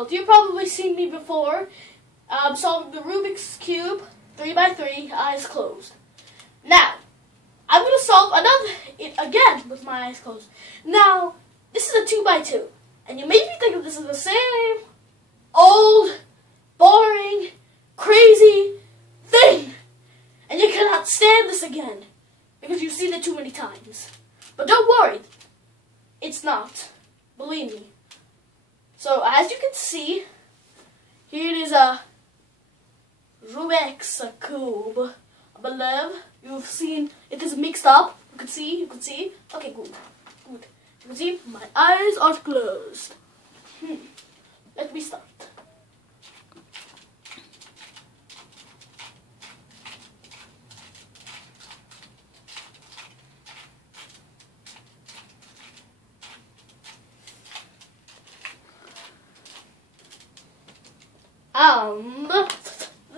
world. You've probably seen me before solving the Rubik's Cube 3 by 3, eyes closed. Now, I'm going to solve it again with my eyes closed. Now, this is a 2 by 2, and you may be thinking this is the same old, boring, crazy thing, and you cannot stand this again because you've seen it too many times. But don't worry, it's not. Believe me. So, as you can see, here it is a Rubik's Cube. I believe you've seen it is mixed up. You can see. Okay, good. You can see my eyes are closed. Let me start.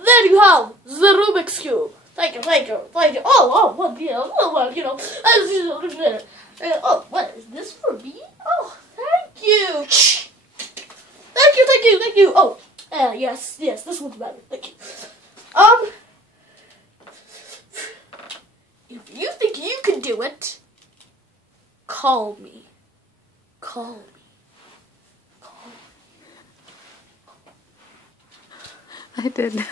There you have the Rubik's Cube. Thank you. Oh, well, you know. Oh, what is this for me? Oh, thank you. Thank you. Oh, yes, this one's better. Thank you. If you think you can do it, call me. I did.